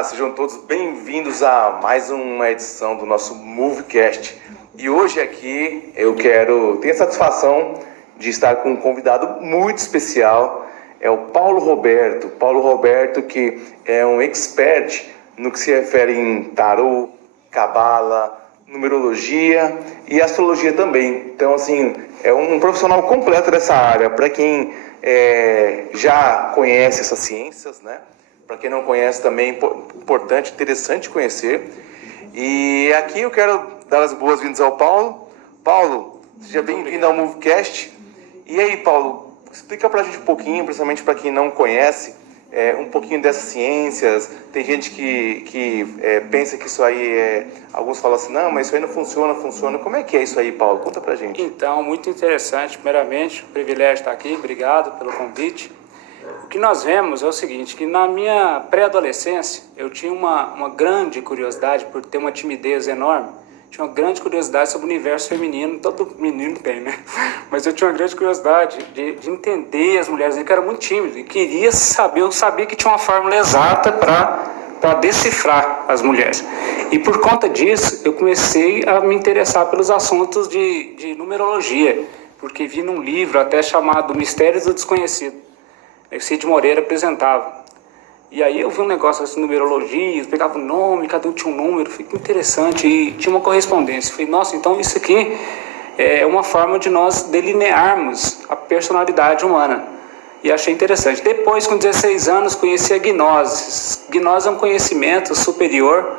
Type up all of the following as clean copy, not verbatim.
Sejam todos bem-vindos a mais uma edição do nosso Movecast. E hoje aqui tenho a satisfação de estar com um convidado muito especial, é o Paulo Roberto. Paulo Roberto, que é um expert no que se refere em tarô, cabala, numerologia e astrologia também. Então, assim, é um profissional completo dessa área. Para quem já conhece essas ciências, né? Para quem não conhece também, importante, interessante conhecer. E aqui eu quero dar as boas-vindas ao Paulo. Paulo, seja bem-vindo ao Movecast. E aí, Paulo, explica pra gente um pouquinho, principalmente para quem não conhece, um pouquinho dessas ciências. Tem gente que pensa que isso aí alguns falam assim, não, mas isso aí não funciona. Como é que é isso aí, Paulo? Conta pra gente. Então, muito interessante. Primeiramente, o privilégio de estar aqui. Obrigado pelo convite. O que nós vemos é o seguinte, que na minha pré-adolescência, eu tinha uma grande curiosidade, por ter uma timidez enorme, tinha uma grande curiosidade sobre o universo feminino. Todo menino tem, né? Mas eu tinha uma grande curiosidade de entender as mulheres, eu era muito tímido e queria saber, eu sabia que tinha uma fórmula exata para decifrar as mulheres. E por conta disso, eu comecei a me interessar pelos assuntos de numerologia, porque vi num livro até chamado Mistérios do Desconhecido. O Cid Moreira apresentava. E aí eu vi um negócio assim, numerologia, pegava o nome, cada um tinha um número, foi interessante, e tinha uma correspondência. Falei, nossa, então isso aqui é uma forma de nós delinearmos a personalidade humana. E achei interessante. Depois, com 16 anos, conheci a gnose. Gnose é um conhecimento superior,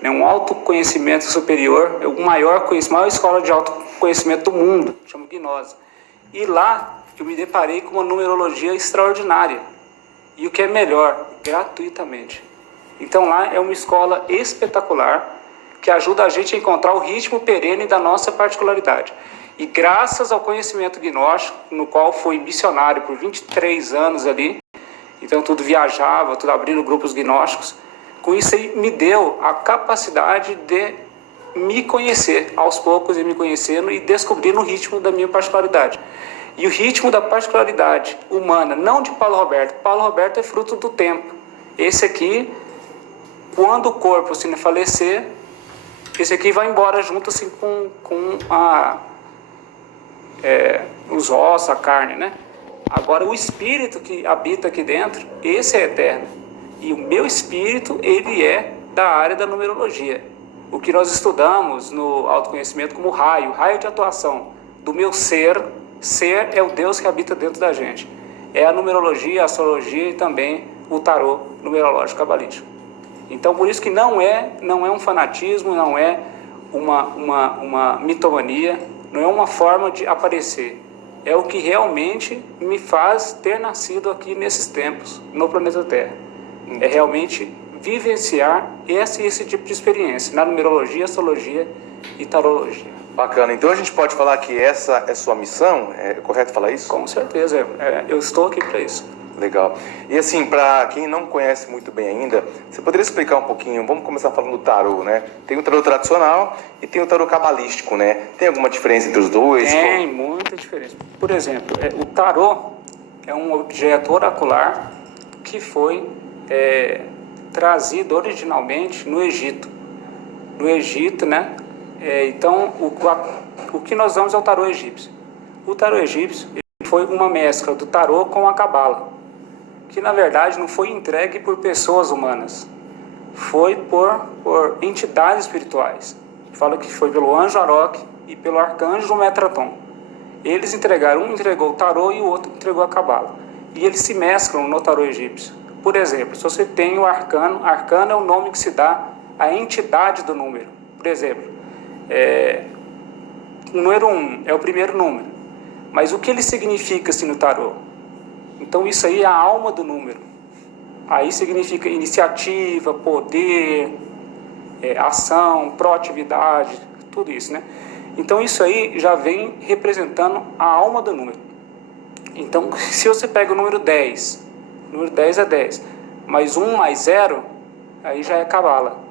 né, um autoconhecimento superior, é a maior escola de autoconhecimento do mundo, chama gnose. E lá eu me deparei com uma numerologia extraordinária. E o que é melhor, gratuitamente. Então lá é uma escola espetacular que ajuda a gente a encontrar o ritmo perene da nossa particularidade. E graças ao conhecimento gnóstico, no qual fui missionário por 23 anos ali, então tudo viajava, tudo abrindo grupos gnósticos, com isso aí me deu a capacidade de me conhecer, aos poucos, e me conhecendo e descobrindo o ritmo da minha particularidade. E o ritmo da particularidade humana, não de Paulo Roberto. Paulo Roberto é fruto do tempo. Esse aqui, quando o corpo se falecer, esse aqui vai embora junto assim, com os ossos, a carne, né? Agora, o espírito que habita aqui dentro, esse é eterno. E o meu espírito, ele é da área da numerologia. O que nós estudamos no autoconhecimento como raio de atuação do meu ser. Ser é o Deus que habita dentro da gente. É a numerologia, a astrologia e também o tarô numerológico cabalístico. Então, por isso que não é um fanatismo, não é uma mitomania, não é uma forma de aparecer. É o que realmente me faz ter nascido aqui nesses tempos, no planeta Terra. É realmente vivenciar esse tipo de experiência na numerologia, astrologia e tarologia. Bacana. Então a gente pode falar que essa é sua missão? É correto falar isso? Com certeza. Eu estou aqui para isso. Legal. E assim, para quem não conhece muito bem ainda, você poderia explicar um pouquinho? Vamos começar falando do tarô, né? Tem o tarô tradicional e tem o tarô cabalístico, né? Tem alguma diferença entre os dois? Tem muita diferença. Por exemplo, o tarô é um objeto oracular que foi trazido originalmente no Egito. No Egito, né? Então, o que nós vamos é o tarô egípcio. O tarô egípcio foi uma mescla do tarô com a cabala, que na verdade não foi entregue por pessoas humanas, foi por entidades espirituais. Fala que foi pelo anjo Aroque e pelo arcanjo Metraton. Eles entregaram, um entregou o tarô e o outro entregou a cabala. E eles se mesclam no tarô egípcio. Por exemplo, se você tem o arcano, arcano é o nome que se dá à entidade do número. Por exemplo, o número 1 é o primeiro número, mas o que ele significa assim, no tarô? Então isso aí é a alma do número. Aí significa iniciativa, poder, ação, proatividade, tudo isso, né? Então isso aí já vem representando a alma do número. Então se você pega o número 10, o número 10 é 10, mas 1 mais 0, aí já é cabala.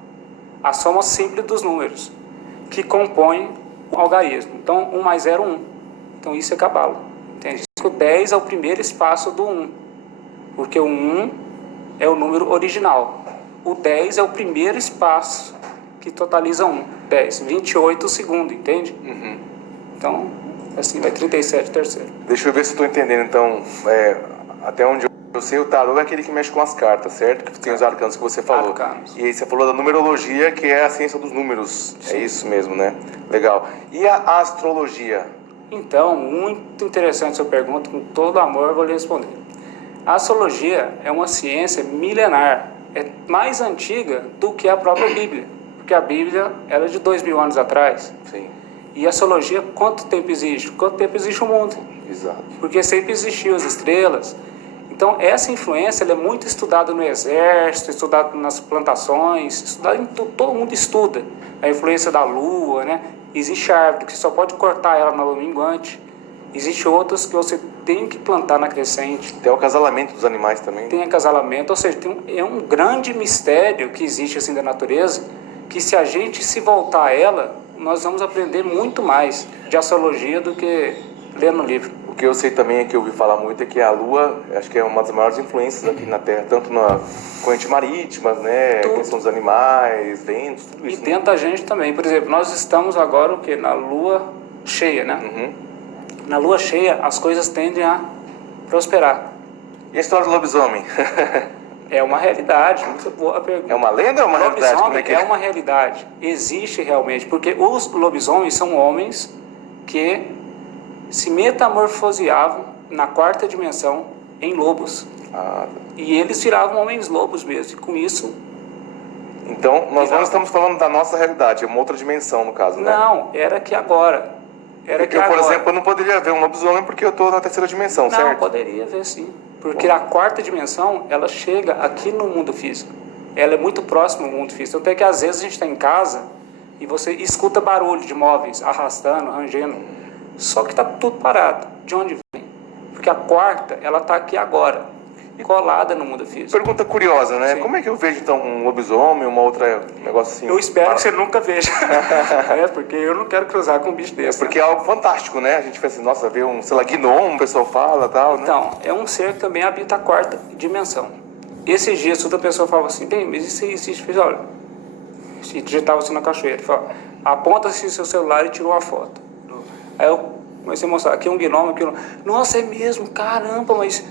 A soma simples dos números que compõem o algarismo. Então 1 mais 0, 1. Então isso é cabala. Entende? O 10 é o primeiro espaço do 1, porque o 1 é o número original. o 10 é o primeiro espaço que totaliza 1. 10, 28 o segundo, entende? Então, assim vai 37 o terceiro. Deixa eu ver se eu estou entendendo, então, até onde eu sei, o tarô é aquele que mexe com as cartas, certo? Que tem os arcanos que você falou. Arcanos. E aí você falou da numerologia, que é a ciência dos números. Sim. É isso mesmo, né? Legal. E a astrologia? Então, muito interessante sua pergunta, com todo amor eu vou lhe responder. A astrologia é uma ciência milenar, é mais antiga do que a própria Bíblia, porque a Bíblia era de 2000 anos atrás. Sim. E a astrologia, quanto tempo existe? Quanto tempo existe o mundo? Exato. Porque sempre existiam as estrelas. Então, essa influência ela é muito estudada no exército, estudada nas plantações, estudada em todo mundo estuda. A influência da lua, né? Existe árvore que você só pode cortar ela na lua minguante. Existem outras que você tem que plantar na crescente. Tem o acasalamento dos animais também. Tem acasalamento, ou seja, é um grande mistério que existe assim da natureza, que se a gente se voltar a ela, nós vamos aprender muito mais de astrologia do que ler no livro. O que eu sei também é que eu ouvi falar muito é que a Lua, acho que é uma das maiores influências aqui na Terra, tanto na corrente marítima, né, a questão dos animais, ventos, tudo isso. E dentro da gente também. Por exemplo, nós estamos agora o quê? Na lua cheia, né? Na lua cheia, as coisas tendem a prosperar. E a história do lobisomem? É uma realidade, muito boa a pergunta. É uma lenda ou uma realidade? Como Lobisomem é uma realidade, existe realmente, porque os lobisomens são homens que se metamorfoseavam na quarta dimensão em lobos. E eles viravam homens lobos mesmo, e com isso... Então, nós não estamos falando da nossa realidade, é uma outra dimensão no caso, né? Não, era que agora... Porque eu, por exemplo, eu não poderia ver um lobisomem porque eu estou na terceira dimensão, certo? Não, poderia ver sim. Porque a quarta dimensão, ela chega aqui no mundo físico. Ela é muito próxima ao mundo físico. Até que às vezes a gente está em casa e você escuta barulho de móveis arrastando, rangendo. Só que está tudo parado. De onde vem? Porque a quarta, ela está aqui agora, colada no mundo físico. Pergunta curiosa, né? Sim. Como é que eu vejo, então, um lobisomem, uma outra negócio assim? Eu espero que você nunca veja. Porque eu não quero cruzar com um bicho desse. Porque é algo fantástico, né? A gente pensa assim, nossa, vê um, sei lá, gnomo, o pessoal fala e tal, né? Então, é um ser que também habita a quarta dimensão. Esses dias, toda pessoa falava assim, tem, mas isso existe. Fiz, olha, se digitava assim na cachoeira, fala, aponta-se seu celular e tirou uma foto. Aí eu comecei a mostrar, aqui é um gnomo, aqui é um... Nossa, é mesmo, caramba, mas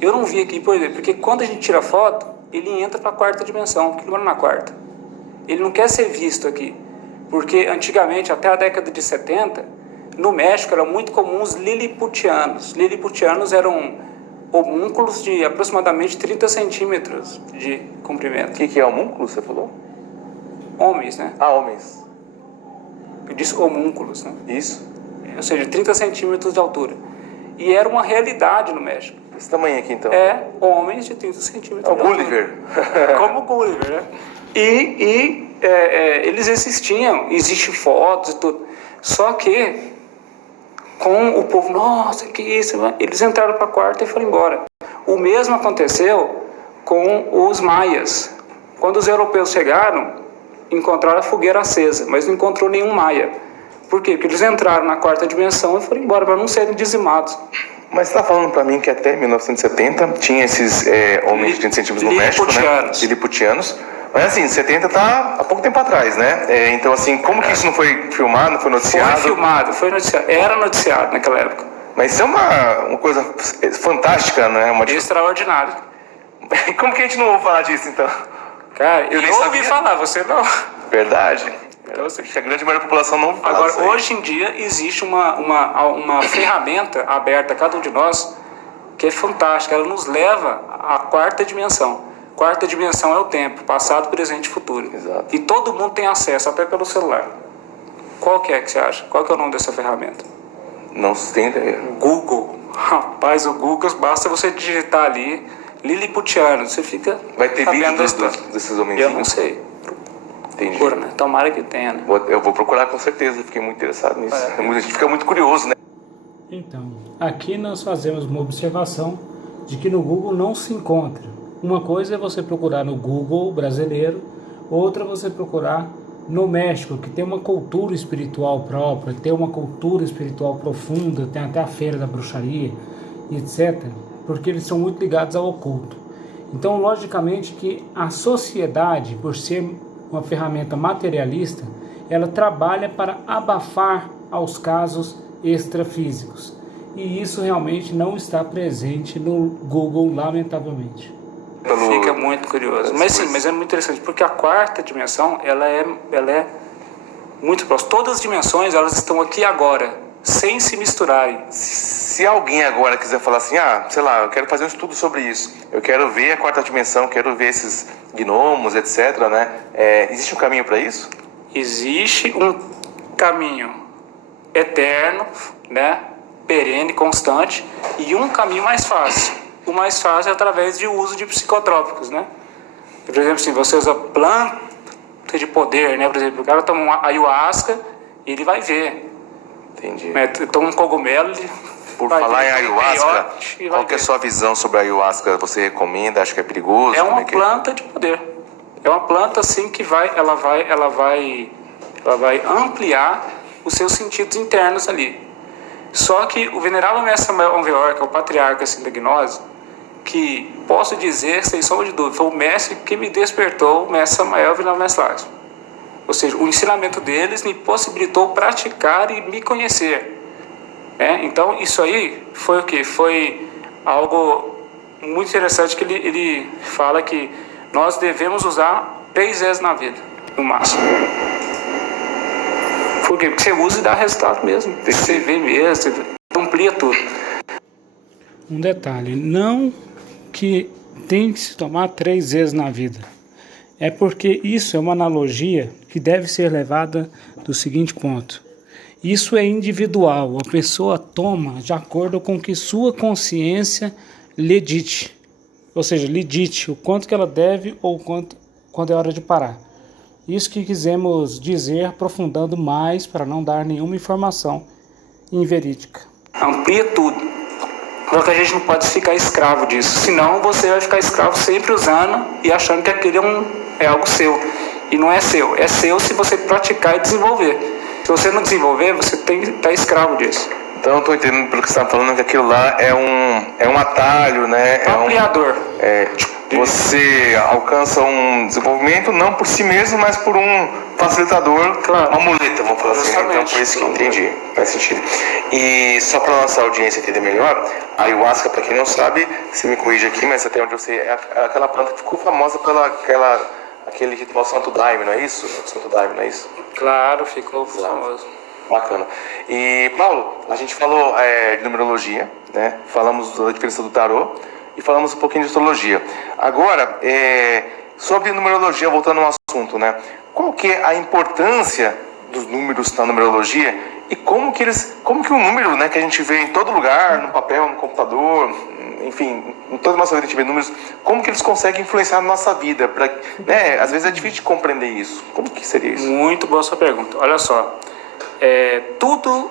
eu não vi aqui, por exemplo, porque quando a gente tira foto, ele entra para a quarta dimensão, porque ele mora na quarta. Ele não quer ser visto aqui, porque antigamente, até a década de 70, no México eram muito comuns liliputianos. Liliputianos eram homúnculos de aproximadamente 30 centímetros de comprimento. O que é homúnculo, você falou? Homens, né? Ah, homens. Eu disse homúnculos, né? Isso. Ou seja, 30 centímetros de altura. E era uma realidade no México. Esse tamanho aqui, então. É, homens de 30 centímetros. É o Gulliver. Como o Gulliver, né? Eles existiam, existem fotos e tudo. Só que, com o povo, nossa, que isso, eles entraram para a quarta e foram embora. O mesmo aconteceu com os maias. Quando os europeus chegaram, encontraram a fogueira acesa, mas não encontrou nenhum maia. Por quê? Porque eles entraram na quarta dimensão e foram embora para não serem dizimados. Mas você está falando para mim que até 1970 tinha esses homens de 30 centímetros no México, né? Liliputianos. Mas assim, 70 tá há pouco tempo atrás, né? Então assim, como que isso não foi filmado, não foi noticiado? Foi filmado, foi noticiado. Era noticiado naquela época. Mas isso é uma coisa fantástica, né? Extraordinário. Como que a gente não ouve falar disso, então? Cara, eu ouvi falar, você não. Verdade. Então, a grande maioria da população não fala. Agora, hoje em dia, existe uma ferramenta aberta a cada um de nós que é fantástica. Ela nos leva à quarta dimensão. Quarta dimensão é o tempo, passado, presente e futuro. Exato. E todo mundo tem acesso, até pelo celular. Qual que é que você acha? Qual que é o nome dessa ferramenta? Não se tem ideia. Google. Rapaz, o Google, basta você digitar ali liliputiano, você fica... Vai ter vídeo desses homenzinhos? Eu não sei. Entendi. Procura, né? Tomara que tenha, né? Eu vou procurar com certeza, fiquei muito interessado nisso. A gente fica muito curioso, né? Então, aqui nós fazemos uma observação de que no Google não se encontra. Uma coisa é você procurar no Google brasileiro, outra é você procurar no México, que tem uma cultura espiritual própria, tem uma cultura espiritual profunda, tem até a feira da bruxaria, etc., porque eles são muito ligados ao oculto. Então, logicamente que a sociedade, por ser uma ferramenta materialista, ela trabalha para abafar aos casos extrafísicos. E isso realmente não está presente no Google, lamentavelmente. Fica muito curioso. Mas sim, mas é muito interessante, porque a quarta dimensão, ela é muito próxima. Todas as dimensões, elas estão aqui agora, sem se misturarem. Se alguém agora quiser falar assim, sei lá, eu quero fazer um estudo sobre isso, eu quero ver a quarta dimensão, quero ver esses gnomos, etc., né? Existe um caminho para isso? Existe um caminho eterno, né? Perene, constante, e um caminho mais fácil. O mais fácil é através de uso de psicotrópicos, né? Por exemplo, assim, você usa planta de poder, né? Por exemplo, o cara toma uma ayahuasca e ele vai ver. Entendi. Toma um cogumelo, ele Por vai falar ver, em ayahuasca, qual que é a ver. sua visão sobre a ayahuasca? Você recomenda? Acha que é perigoso? É uma que planta de poder. É uma planta assim que ela vai ampliar os seus sentidos internos ali. Só que o venerável mestre Samael Aun Weor, que é o patriarca assim, da gnose, que posso dizer, sem sombra de dúvida, foi o mestre que me despertou, o mestre Samael e o venerável mestre Lázaro. Ou seja, o ensinamento deles me possibilitou praticar e me conhecer. Então, isso aí foi o quê? Foi algo muito interessante que ele fala que nós devemos usar 3 vezes na vida, no máximo. Por quê? Porque você usa e dá resultado mesmo. Você vê mesmo, você amplia tudo. Um detalhe, não que tem que se tomar 3 vezes na vida. É porque isso é uma analogia que deve ser levada do seguinte ponto. Isso é individual, a pessoa toma de acordo com o que sua consciência lhe dite. Ou seja, lhe dite o quanto que ela deve ou quando é hora de parar. Isso que quisemos dizer, aprofundando mais para não dar nenhuma informação inverídica. Amplia tudo. Só que a gente não pode ficar escravo disso. Senão você vai ficar escravo sempre usando e achando que aquilo é algo seu. E não é seu. É seu se você praticar e desenvolver. Se você não desenvolver, você tá escravo disso. Então eu estou entendendo pelo que você está falando que aquilo lá é um atalho, né? Ampliador. Você alcança um desenvolvimento não por si mesmo, mas por um facilitador, claro. Uma muleta, vamos falar assim. Então por isso que eu entendi, faz sentido. E só para nossa audiência entender melhor, a ayahuasca, para quem não sabe, você me corrige aqui, mas até onde eu sei, é aquela planta que ficou famosa aquele ritual Santo Daime, não é isso? Santo Daime, não é isso? Claro, ficou famoso. Bacana. E, Paulo, a gente falou de numerologia, né? Falamos da diferença do tarô e falamos um pouquinho de astrologia. Agora, sobre numerologia, voltando ao assunto, né? Qual que é a importância dos números na numerologia e como que o número, né, que a gente vê em todo lugar, no papel, no computador, enfim, em toda a nossa vida a gente vê números, como que eles conseguem influenciar na nossa vida? Né? Às vezes é difícil de compreender isso. Como que seria isso? Muito boa sua pergunta. Olha só. Tudo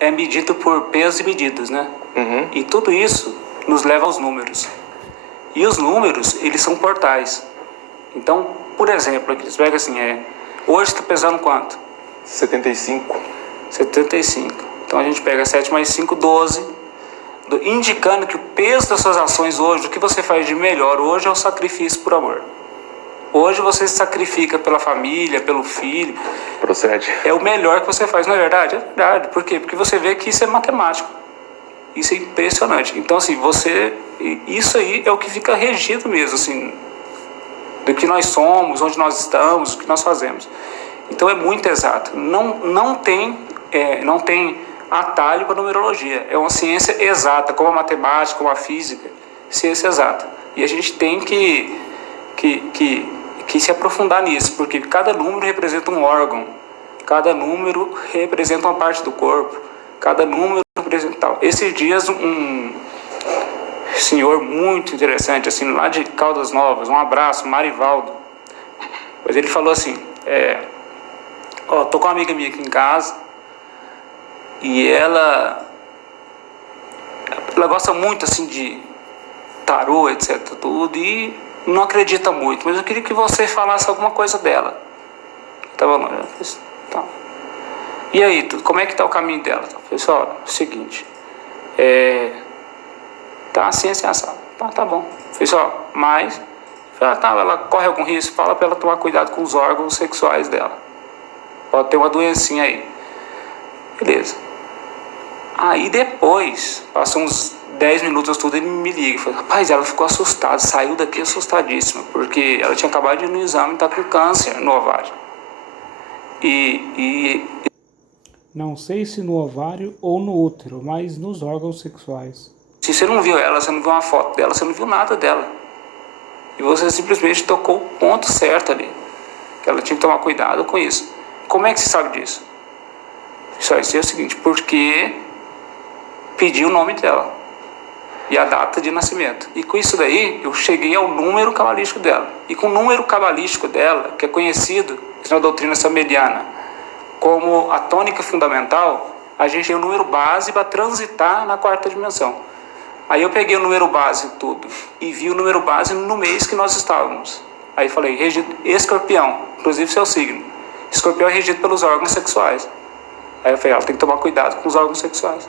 é medido por pesos e medidas, né? Uhum. E tudo isso nos leva aos números. E os números, eles são portais. Então, por exemplo, aqui, você pega assim, hoje está pesando quanto? 75. 75. Então a gente pega 7 mais 5, 12, indicando que o peso das suas ações hoje, o que você faz de melhor hoje é o sacrifício por amor. Hoje você se sacrifica pela família, pelo filho. Procede. É o melhor que você faz, não é verdade? É verdade. Por quê? Porque você vê que isso é matemático. Isso é impressionante. Então, assim, isso aí é o que fica regido mesmo, assim, do que nós somos, onde nós estamos, o que nós fazemos. Então, é muito exato. Não tem atalho para a numerologia. É uma ciência exata, como a matemática, como a física. Ciência exata. E a gente tem que se aprofundar nisso, porque cada número representa um órgão, cada número representa uma parte do corpo, cada número representa tal. Esses dias um senhor muito interessante, assim, lá de Caldas Novas, um abraço, Marivaldo, mas ele falou assim, tô com uma amiga minha aqui em casa, e ela gosta muito, assim, de tarô, etc, tudo, e não acredita muito, mas eu queria que você falasse alguma coisa dela. Tava longe. Eu falei, tá. E aí, como é que tá o caminho dela? Eu falei assim, ó, seguinte, tá assim, assim, assado. Tá bom. Eu falei assim, ó, mas ela corre algum risco, fala para ela tomar cuidado com os órgãos sexuais dela. Pode ter uma doencinha aí. Beleza. Aí depois, passou uns 10 minutos tudo, ele me liga e fala, rapaz, ela ficou assustada, saiu daqui assustadíssima, porque ela tinha acabado de ir no exame e tá com câncer no ovário. Não sei se no ovário ou no útero, mas nos órgãos sexuais. Se você não viu ela, você não viu uma foto dela, você não viu nada dela. E você simplesmente tocou o ponto certo ali. Que ela tinha que tomar cuidado com isso. Como é que você sabe disso? Isso vai ser o seguinte, porque pedi o nome dela e a data de nascimento. E com isso daí, eu cheguei ao número cabalístico dela. E com o número cabalístico dela, que é conhecido na doutrina sameliana como a tônica fundamental, a gente tem o número base para transitar na quarta dimensão. Aí eu peguei o número base tudo e vi o número base no mês que nós estávamos. Aí falei, regido Escorpião, inclusive seu signo. Escorpião é regido pelos órgãos sexuais. Aí eu falei, ela tem que tomar cuidado com os órgãos sexuais.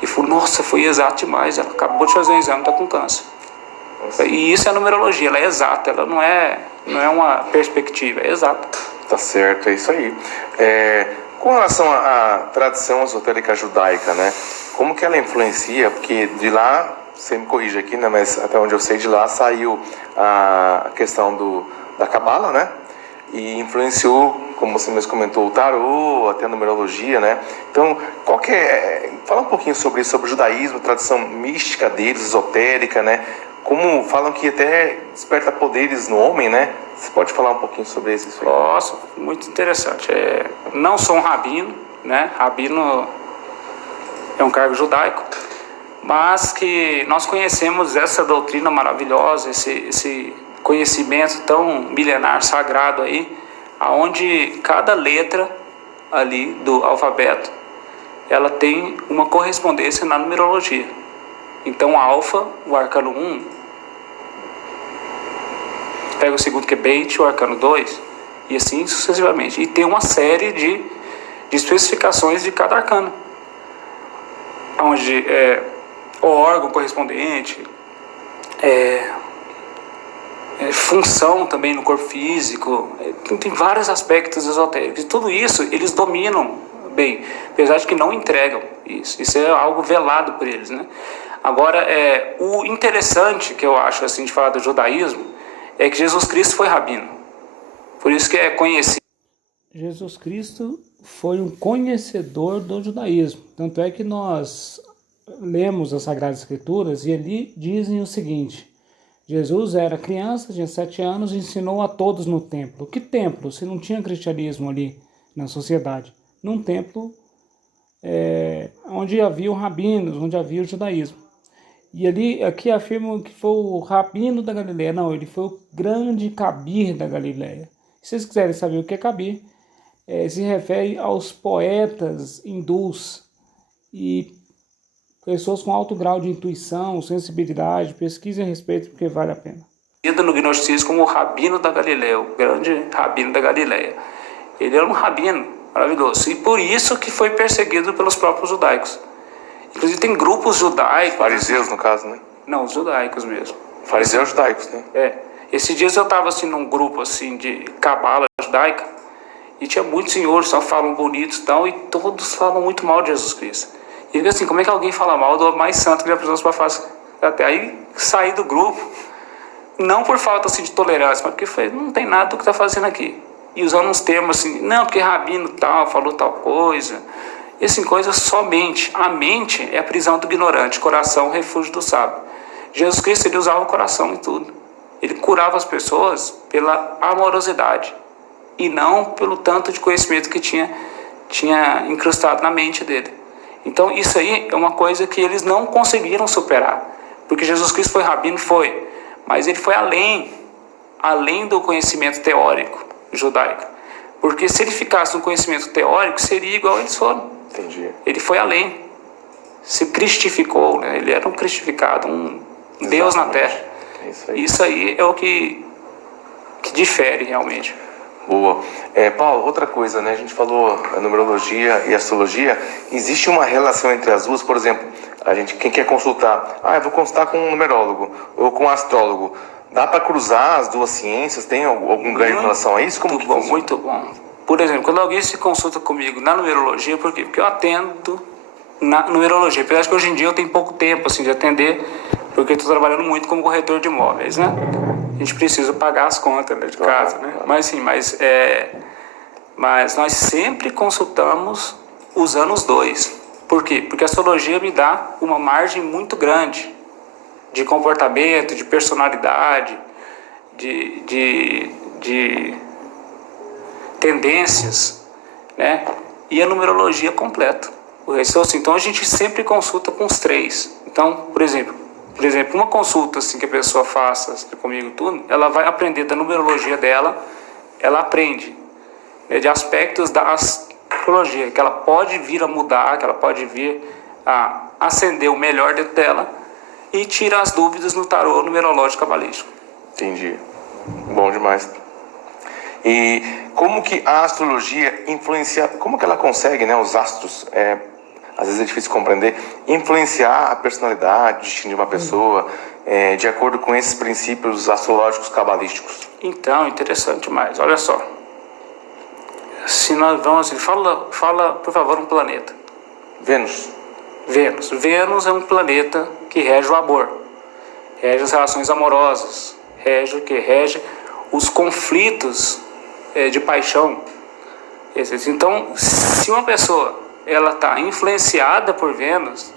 E falei, nossa, foi exato demais, ela acabou de fazer um exame, está com câncer. E isso é a numerologia, ela é exata, ela não é uma perspectiva, é exata. Tá certo, é isso aí. Com relação à tradição esotérica judaica, né? Como que ela influencia? Porque de lá, você me corrige aqui, né? Mas até onde eu sei, de lá saiu a questão da Cabala, né? E influenciou, como você mesmo comentou, o tarô, até a numerologia, né? Então, fala um pouquinho sobre isso, sobre o judaísmo, a tradição mística deles, esotérica, né? Como falam que até desperta poderes no homem, né? Você pode falar um pouquinho sobre isso aí? Nossa, muito interessante. Não sou um rabino, né? Rabino é um cargo judaico, mas que nós conhecemos essa doutrina maravilhosa, esse conhecimento tão milenar, sagrado aí, aonde cada letra ali do alfabeto, ela tem uma correspondência na numerologia. Então, alfa, o arcano 1, pega o segundo que é Beit, o arcano 2, e assim sucessivamente. E tem uma série de especificações de cada arcano, onde o órgão correspondente, função também no corpo físico, tem vários aspectos esotéricos. E tudo isso eles dominam bem, apesar de que não entregam isso. Isso é algo velado por eles, né? Agora, o interessante que eu acho assim de falar do judaísmo é que Jesus Cristo foi rabino. Por isso que é conhecido. Jesus Cristo foi um conhecedor do judaísmo. Tanto é que nós lemos as Sagradas Escrituras e ali dizem o seguinte: Jesus era criança, tinha 7 anos e ensinou a todos no templo. Que templo? Se não tinha cristianismo ali na sociedade. Num templo onde havia rabinos, onde havia o judaísmo. E aqui afirmam que foi o rabino da Galileia. Não, ele foi o grande Kabir da Galileia. Se vocês quiserem saber o que é Kabir, se refere aos poetas hindus e pessoas com alto grau de intuição, sensibilidade. Pesquisem a respeito porque vale a pena. No gnosticismo como o rabino da Galileia, o grande rabino da Galileia. Ele era um rabino maravilhoso e por isso que foi perseguido pelos próprios judaicos. Inclusive tem grupos judaicos... Fariseus, no caso, né? Não, os judaicos mesmo. Fariseus judaicos, né? Esses dias eu estava assim, num grupo assim, de cabala judaica e tinha muitos senhores que só falam bonitos e tal, e todos falam muito mal de Jesus Cristo. E eu fico assim, como é que alguém fala mal do mais santo que já precisou para face? Até aí saí do grupo, não por falta assim, de tolerância, mas porque não tem nada do que está fazendo aqui. E usando uns termos assim, não, porque rabino tal, falou tal coisa... E assim, coisas somente. A mente é a prisão do ignorante, coração, refúgio do sábio. Jesus Cristo, ele usava o coração em tudo. Ele curava as pessoas pela amorosidade e não pelo tanto de conhecimento que tinha incrustado na mente dele. Então, isso aí é uma coisa que eles não conseguiram superar. Porque Jesus Cristo foi rabino, mas ele foi além do conhecimento teórico judaico. Porque se ele ficasse no conhecimento teórico, seria igual eles foram. Entendi. Ele foi além, se cristificou, né? Ele era um cristificado, um Deus na terra. Isso aí é o que difere realmente. Boa. Paulo, outra coisa, né? A gente falou a numerologia e a astrologia. Existe uma relação entre as duas? Por exemplo, quem quer consultar, eu vou consultar com um numerólogo ou com um astrólogo. Dá para cruzar as duas ciências? Tem algum ganho em relação a isso? Como que funciona? Muito bom. Por exemplo, quando alguém se consulta comigo na numerologia, por quê? Porque eu atendo na numerologia. Apesar que hoje em dia eu tenho pouco tempo assim, de atender, porque eu estou trabalhando muito como corretor de imóveis, né? A gente precisa pagar as contas, né, de casa, né? Mas sim, mas nós sempre consultamos usando os dois. Por quê? Porque a astrologia me dá uma margem muito grande de comportamento, de personalidade, de tendências, né? E a numerologia completa. Então a gente sempre consulta com os três. Então, por exemplo, uma consulta assim que a pessoa faça assim, comigo tudo, ela vai aprender da numerologia dela, ela aprende, né, de aspectos da astrologia, que ela pode vir a mudar, que ela pode vir a acender o melhor dentro dela e tira as dúvidas no tarô numerológico cabalístico. Entendi. Bom demais. E como que a astrologia influencia, como que ela consegue, né, os astros, às vezes é difícil compreender, influenciar a personalidade, o destino de uma pessoa, de acordo com esses princípios astrológicos cabalísticos? Então, interessante demais. Olha só. Se nós vamos assim, fala por favor um planeta. Vênus. Vênus é um planeta que rege o amor, rege as relações amorosas, rege o que? Rege os conflitos de paixão. Então, se uma pessoa ela está influenciada por Vênus,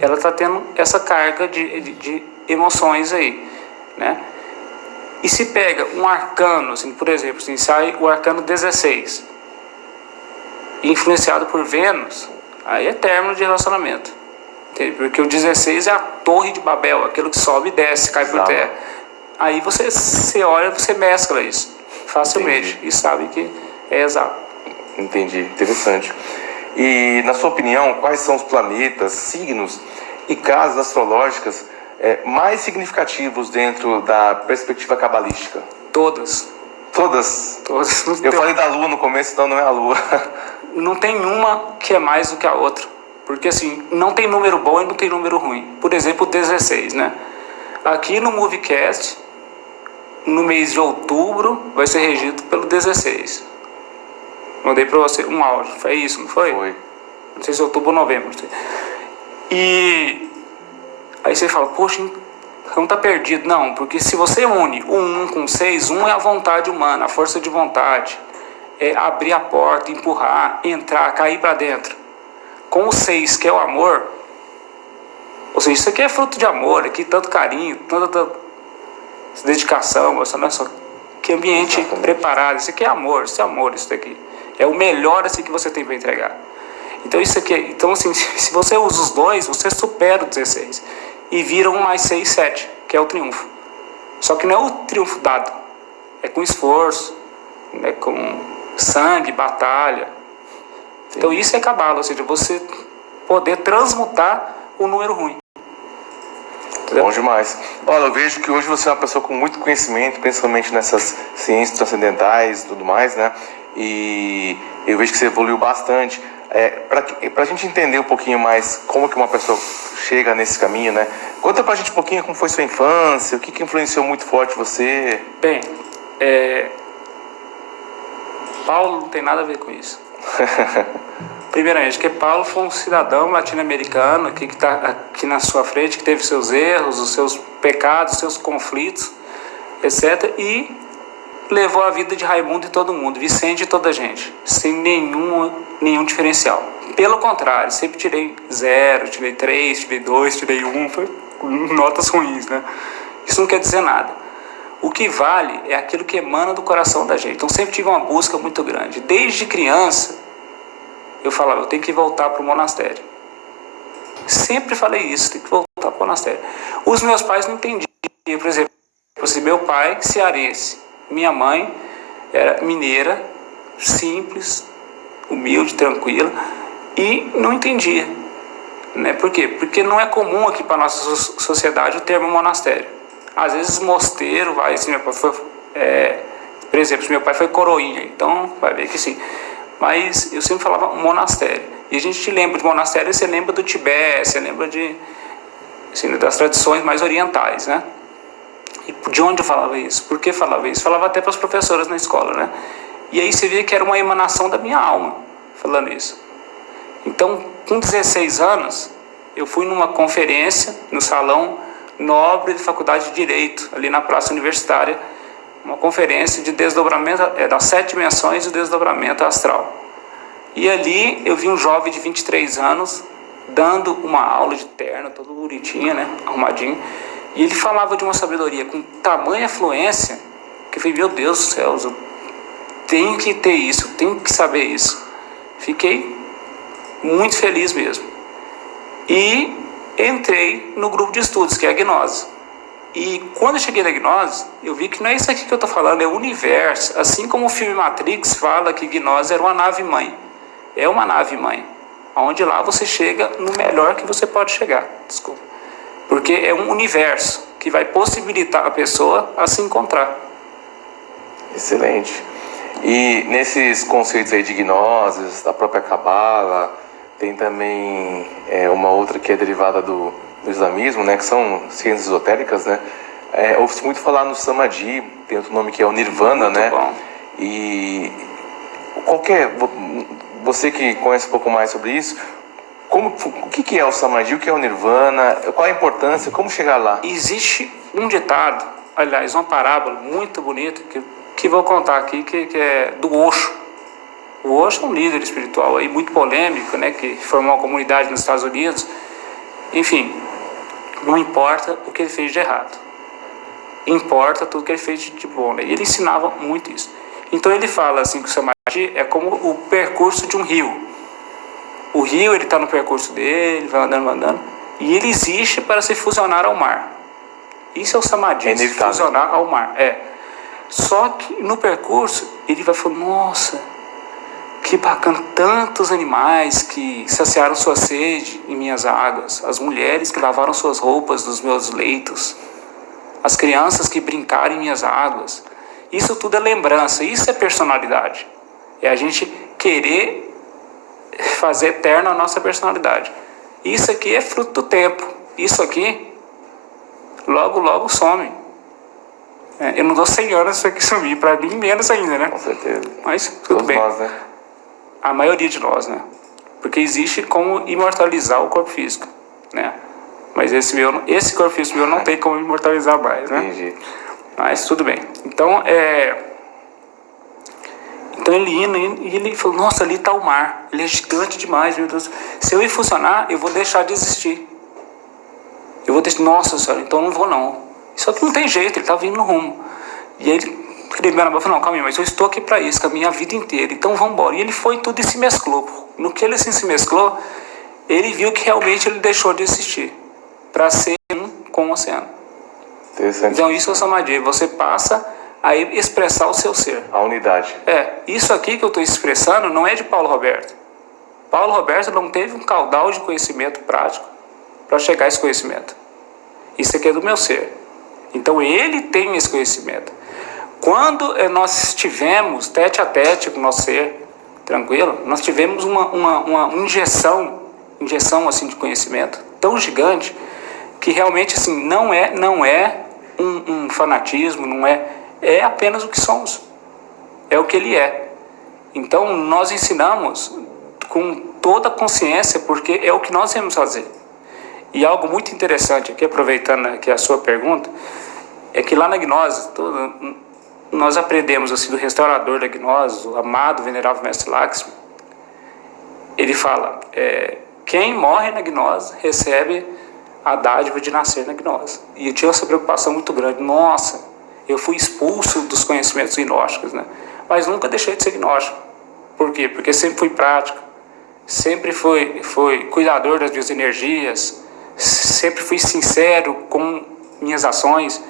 ela está tendo essa carga de emoções aí, né? E se pega um arcano, assim, por exemplo, assim, sai o arcano 16, influenciado por Vênus, aí é término de relacionamento. Porque o 16 é a torre de Babel, aquilo que sobe e desce, cai por terra. Aí você olha, você mescla isso facilmente. Entendi. E sabe que é exato. Entendi, interessante. E, na sua opinião, quais são os planetas, signos e casas astrológicas mais significativos dentro da perspectiva cabalística? Todas. Todas? Todas. Eu falei da Lua no começo, então não é a Lua. Não tem uma que é mais do que a outra. Porque assim, não tem número bom e não tem número ruim. Por exemplo, o 16, né? Aqui no Movecast, no mês de outubro, vai ser regido pelo 16. Mandei para você um áudio. Foi isso, não foi? Foi. Não sei se é outubro ou novembro. E aí você fala, poxa, não tá perdido. Não, porque se você une o 1 com 6, 1 é a vontade humana, a força de vontade. É abrir a porta, empurrar, entrar, cair para dentro. Com o 6, que é o amor, ou seja, isso aqui é fruto de amor, aqui tanto carinho, tanta dedicação, nossa, que ambiente preparado, isso aqui é amor, isso daqui. É o melhor assim, que você tem para entregar. Então isso aqui, então assim, se você usa os dois, você supera o 16 e vira 1 mais 6, 7, que é o triunfo. Só que não é o triunfo dado, é com esforço, é com sangue, batalha. Sim. Então isso é cabala, ou seja, você poder transmutar o número ruim. Bom demais. Olha, eu vejo que hoje você é uma pessoa com muito conhecimento, principalmente nessas ciências transcendentais e tudo mais, né? E eu vejo que você evoluiu bastante. Para a gente entender um pouquinho mais como que uma pessoa chega nesse caminho, né? Conta pra gente um pouquinho como foi sua infância, o que influenciou muito forte você. Bem, Paulo não tem nada a ver com isso. Primeiramente, que Paulo foi um cidadão latino-americano que está aqui na sua frente, que teve seus erros, os seus pecados, os seus conflitos, etc. E levou a vida de Raimundo e todo mundo, Vicente e toda a gente, sem nenhum diferencial. Pelo contrário, sempre tirei 0, tirei 3, tirei 2, tirei 1, foi notas ruins, né? Isso não quer dizer nada. O que vale é aquilo que emana do coração da gente. Então sempre tive uma busca muito grande. Desde criança, eu falava, eu tenho que voltar para o monastério. Sempre falei isso, tem que voltar para o monastério. Os meus pais não entendiam. Por exemplo, meu pai, cearense. Minha mãe era mineira, simples, humilde, tranquila. E não entendia. Né? Por quê? Porque não é comum aqui para a nossa sociedade o termo monastério. Às vezes mosteiro vai assim, Por exemplo, meu pai foi coroinha, então vai ver que sim. Mas eu sempre falava monastério. E a gente lembra de monastério, você lembra do Tibete, você lembra assim, das tradições mais orientais, né? E de onde eu falava isso? Por que falava isso? Falava até para as professoras na escola, né? E aí você via que era uma emanação da minha alma falando isso. Então, com 16 anos, eu fui numa conferência no Salão Nobre de Faculdade de Direito, ali na Praça Universitária, uma conferência de desdobramento das 7 dimensões e o desdobramento astral. E ali eu vi um jovem de 23 anos dando uma aula de terno, todo bonitinho, né, arrumadinho, e ele falava de uma sabedoria com tamanha fluência que eu falei, meu Deus do céu, eu tenho que ter isso, eu tenho que saber isso. Fiquei muito feliz mesmo. E entrei no grupo de estudos, que é a Gnose. E quando eu cheguei na Gnose, eu vi que não é isso aqui que eu estou falando, é o universo. Assim como o filme Matrix fala que Gnose era uma nave-mãe. É uma nave-mãe, onde lá você chega no melhor que você pode chegar. Desculpa. Porque é um universo que vai possibilitar a pessoa a se encontrar. Excelente. E nesses conceitos aí de gnoses, da própria Cabala, tem também uma outra que é derivada do islamismo, né, que são ciências esotéricas, né? Ouve-se muito falar no Samadhi, tem outro nome que é o Nirvana, muito né? Bom. E você que conhece um pouco mais sobre isso, o que é o Samadhi, o que é o Nirvana, qual a importância, como chegar lá? Existe um ditado, aliás, uma parábola muito bonita que vou contar aqui, que é do Osho. O Osho é um líder espiritual aí, muito polêmico, né, que formou uma comunidade nos Estados Unidos. Enfim, não importa o que ele fez de errado, importa tudo que ele fez de bom, né? E ele ensinava muito isso. Então ele fala assim que o Samadhi é como o percurso de um rio. O rio, ele está no percurso dele, vai andando, e ele existe para se fusionar ao mar. Isso é o Samadhi, se fusionar ao mar. Só que no percurso, ele vai falar, nossa, que bacana, tantos animais que saciaram sua sede em minhas águas, as mulheres que lavaram suas roupas nos meus leitos, as crianças que brincaram em minhas águas. Isso tudo é lembrança, isso é personalidade. É a gente querer fazer eterna a nossa personalidade. Isso aqui é fruto do tempo. Isso aqui, logo, logo some. Eu não dou 100 anos isso aqui sumir, para mim menos ainda, né? Com certeza. Mas tudo bem. Nós, né? A maioria de nós, né? Porque existe como imortalizar o corpo físico, né? Mas esse corpo físico meu não tem como imortalizar mais, né? Entendi. Mas tudo bem. Então, ele indo, e ele falou, nossa, ali está o mar. Ele é gigante demais, meu Deus. Se eu ir funcionar, eu vou deixar de existir. Eu vou deixar, nossa senhora, então eu não vou não. Só que não tem jeito, ele está vindo no rumo. E aí ele falou, não, calma aí, mas eu estou aqui para isso, com a minha vida inteira, então vamos embora. E ele foi tudo e se mesclou. No que ele assim se mesclou, ele viu que realmente ele deixou de existir para ser um com o oceano. Interessante. Então isso é o Samadhi, você passa a expressar o seu ser. A unidade. Isso aqui que eu estou expressando não é de Paulo Roberto. Paulo Roberto não teve um caudal de conhecimento prático para chegar a esse conhecimento. Isso aqui é do meu ser. Então ele tem esse conhecimento. Quando nós tivemos tete a tete com o nosso ser, tranquilo, nós tivemos uma injeção assim de conhecimento tão gigante que realmente assim não é um fanatismo, não é apenas o que somos, é o que ele é. Então nós ensinamos com toda a consciência, porque é o que nós devemos fazer. E algo muito interessante aqui, aproveitando aqui a sua pergunta, é que lá na Gnose nós aprendemos assim do restaurador da Gnose, o amado venerável mestre Lakshmi. Ele fala, quem morre na Gnose recebe a dádiva de nascer na Gnose. E eu tinha essa preocupação muito grande. Nossa, eu fui expulso dos conhecimentos gnósticos, né? Mas nunca deixei de ser gnóstico. Por quê? Porque sempre fui prático, sempre fui cuidador das minhas energias, sempre fui sincero com minhas ações,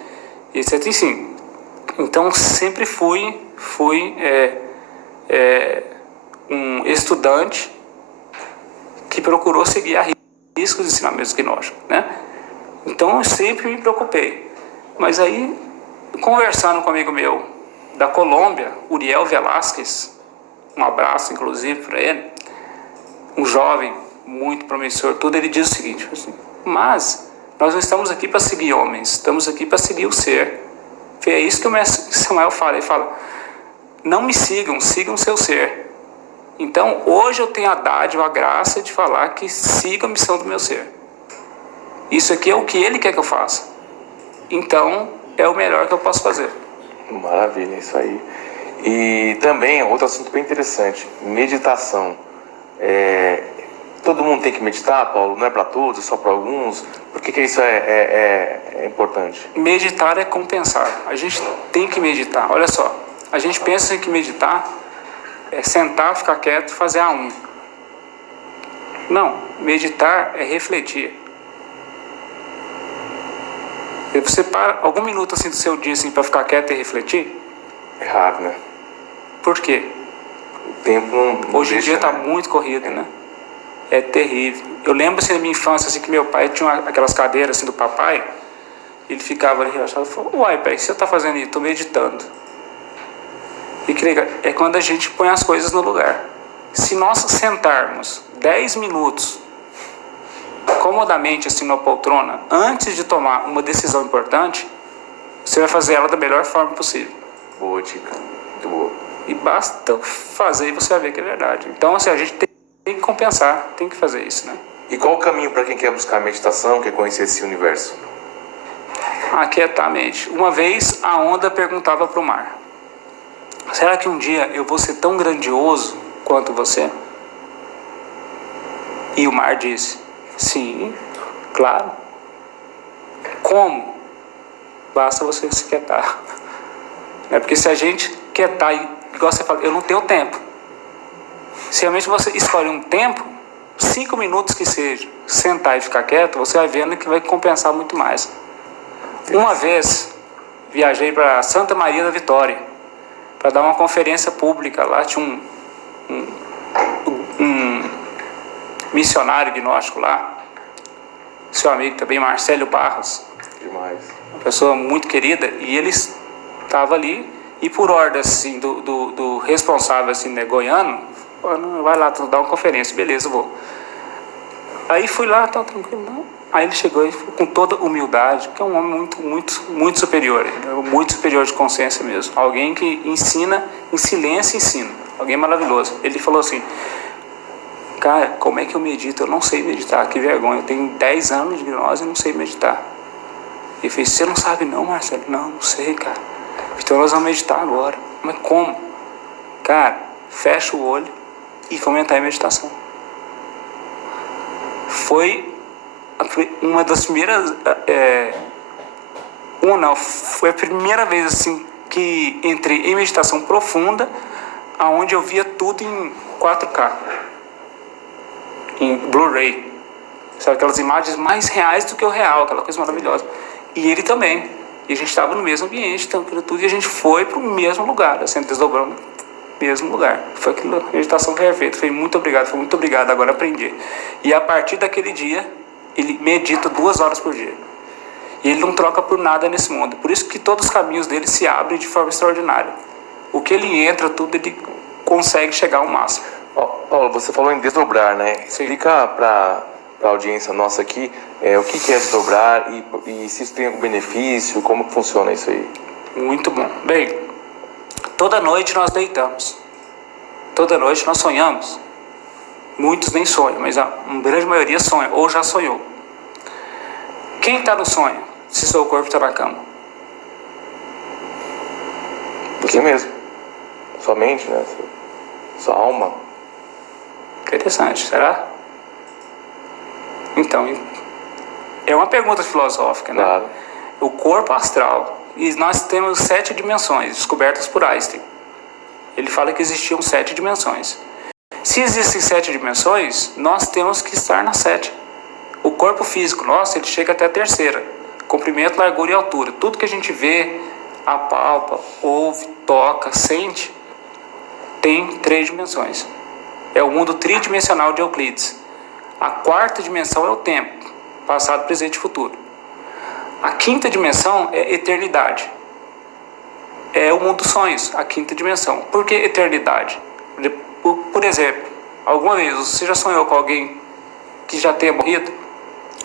etc. Enfim, então sempre fui um estudante que procurou seguir a risco os ensinamentos gnósticos, né? Então eu sempre me preocupei. Mas aí, conversando com um amigo meu da Colômbia, Uriel Velasquez, um abraço inclusive para ele, um jovem muito promissor, tudo, ele diz o seguinte, assim, mas nós não estamos aqui para seguir homens, estamos aqui para seguir o ser. É isso que o mestre Samuel fala, ele fala, não me sigam, sigam o seu ser. Então hoje eu tenho a dádiva, a graça de falar que siga a missão do meu ser. Isso aqui é o que ele quer que eu faça. Então é o melhor que eu posso fazer. Maravilha, isso aí. E também, outro assunto bem interessante, meditação. Todo mundo tem que meditar, Paulo? Não é para todos, é só para alguns? Por que isso é importante? Meditar é compensar. A gente tem que meditar. Olha só, a gente pensa que meditar é sentar, ficar quieto e fazer A1. Não, meditar é refletir. E você para algum minuto assim do seu dia assim, para ficar quieto e refletir? É raro, né? Por quê? O tempo não Hoje em deixa, dia está né? muito corrido, né? É terrível. Eu lembro assim da minha infância assim, que meu pai tinha aquelas cadeiras assim do papai. Ele ficava ali relaxado e falou, uai, pai, o que você está fazendo aí? Estou meditando. E que legal, é quando a gente põe as coisas no lugar. Se nós sentarmos 10 minutos comodamente assim na poltrona, antes de tomar uma decisão importante, você vai fazer ela da melhor forma possível. Boa dica, muito boa. E basta fazer e você vai ver que é verdade. Então assim, a gente tem que compensar, tem que fazer isso, né? E qual o caminho para quem quer buscar meditação, quer conhecer esse universo? Aquietar a mente. Uma vez a onda perguntava para o mar, será que um dia eu vou ser tão grandioso quanto você? E o mar disse, sim, claro. Como? Basta você se quietar. Porque se a gente quietar, igual você fala, eu não tenho tempo. Se realmente você escolhe um tempo, 5 minutos que seja, sentar e ficar quieto, você vai vendo que vai compensar muito mais. Uma vez, viajei para Santa Maria da Vitória, para dar uma conferência pública. Lá tinha um missionário gnóstico lá, seu amigo também, Marcelo Barros. Demais. Uma pessoa muito querida, e ele estava ali, e por ordem assim, do responsável assim, né, goiano, falou, vai lá, dar uma conferência, beleza, eu vou. Aí fui lá, tá tranquilo, não. Aí ele chegou e com toda humildade, que é um homem muito superior, muito superior de consciência mesmo, alguém que ensina, em silêncio ensina, alguém maravilhoso. Ele falou assim, cara, como é que eu medito? Eu não sei meditar, que vergonha, eu tenho 10 anos de gnose e não sei meditar. Ele fez, você não sabe não, Marcelo? Não sei, cara. Então nós vamos meditar agora. Mas como? Cara, fecha o olho e comentar em meditação. Foi uma das primeiras... foi a primeira vez assim, que entrei em meditação profunda, onde eu via tudo em 4K. Em Blu-ray. Sabe, aquelas imagens mais reais do que o real, aquela coisa maravilhosa. E ele também. E a gente estava no mesmo ambiente, tranquilo, tudo, e a gente foi para o mesmo lugar, assim, desdobrando no mesmo lugar. Foi aquilo, a meditação perfeita. Foi muito obrigado, agora aprendi. E a partir daquele dia, ele medita 2 horas por dia. E ele não troca por nada nesse mundo. Por isso que todos os caminhos dele se abrem de forma extraordinária. O que ele entra, tudo, ele consegue chegar ao máximo. Paulo, você falou em desdobrar, né? Sim. Explica para a audiência nossa aqui o que é desdobrar e se isso tem algum benefício, como que funciona isso aí. Muito bom. Bem, toda noite nós deitamos. Toda noite nós sonhamos. Muitos nem sonham, mas a grande maioria sonha ou já sonhou. Quem está no sonho, se seu corpo está na cama? Você mesmo. Sua mente, né? Sua alma. Interessante, será? Então, é uma pergunta filosófica, né? Claro. O corpo astral, e nós temos 7 dimensões, descobertas por Einstein. Ele fala que existiam 7 dimensões. Se existem 7 dimensões, nós temos que estar na 7. O corpo físico nosso, ele chega até a 3ª. Comprimento, largura e altura. Tudo que a gente vê, apalpa, ouve, toca, sente, tem 3 dimensões. É o mundo tridimensional de Euclides. A 4ª dimensão é o tempo, passado, presente e futuro. A 5ª dimensão é eternidade. é o mundo dos sonhos, a quinta dimensão. Por que eternidade? Por exemplo, alguma vez você já sonhou com alguém que já tenha morrido?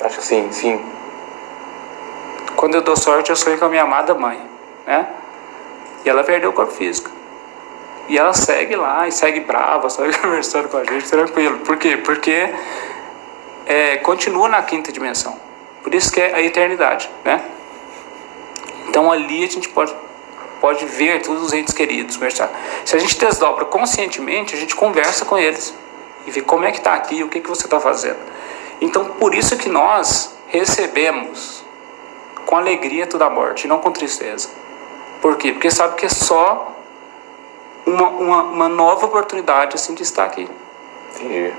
Acho que sim, sim. Quando eu dou sorte, eu sonho com a minha amada mãe, né? E ela perdeu o corpo físico. E ela segue lá, e segue brava, segue conversando com a gente, tranquilo. Por quê? Porque continua na quinta dimensão. Por isso que é a eternidade, né? Então ali a gente pode ver todos os entes queridos, conversar. Se a gente desdobra conscientemente, a gente conversa com eles. E vê como é que está aqui, o que você está fazendo. Então por isso que nós recebemos com alegria toda a morte, e não com tristeza. Por quê? Porque sabe que é só uma nova oportunidade assim, de estar aqui. Entendi.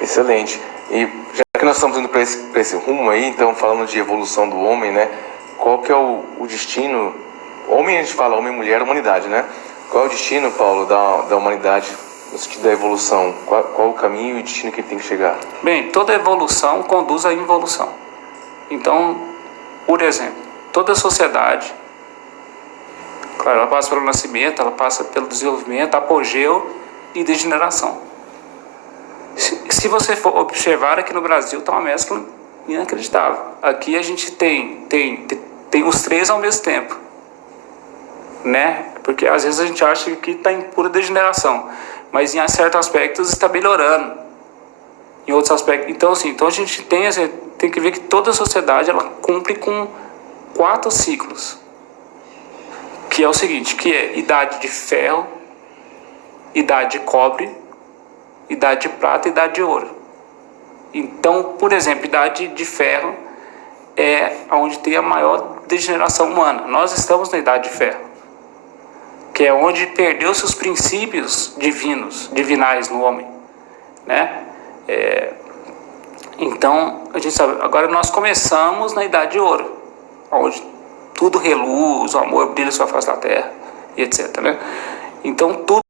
Excelente. E já que nós estamos indo para esse rumo aí, então falando de evolução do homem, né? Qual que é o destino? Homem, a gente fala homem, mulher, humanidade, né? Qual é o destino, Paulo, da humanidade no sentido da evolução? Qual o caminho e o destino que ele tem que chegar? Bem, toda evolução conduz à involução. Então, por exemplo, toda sociedade, claro, ela passa pelo nascimento, ela passa pelo desenvolvimento, apogeu e degeneração. Se você for observar, aqui no Brasil está uma mescla inacreditável. Aqui a gente tem os três ao mesmo tempo, né? Porque às vezes a gente acha que aqui está em pura degeneração, mas em certos aspectos está melhorando, em outros aspectos. Então, assim, a gente tem que ver que toda a sociedade ela cumpre com 4 ciclos, que é o seguinte, que é idade de ferro, idade de cobre, idade de prata e idade de ouro. Então, por exemplo, idade de ferro é onde tem a maior degeneração humana. Nós estamos na idade de ferro, que é onde perdeu-se os princípios divinais no homem, né? Então, a gente sabe, agora nós começamos na idade de ouro, onde tudo reluz, o amor brilha sobre a face da terra, e etc, né? Então, tudo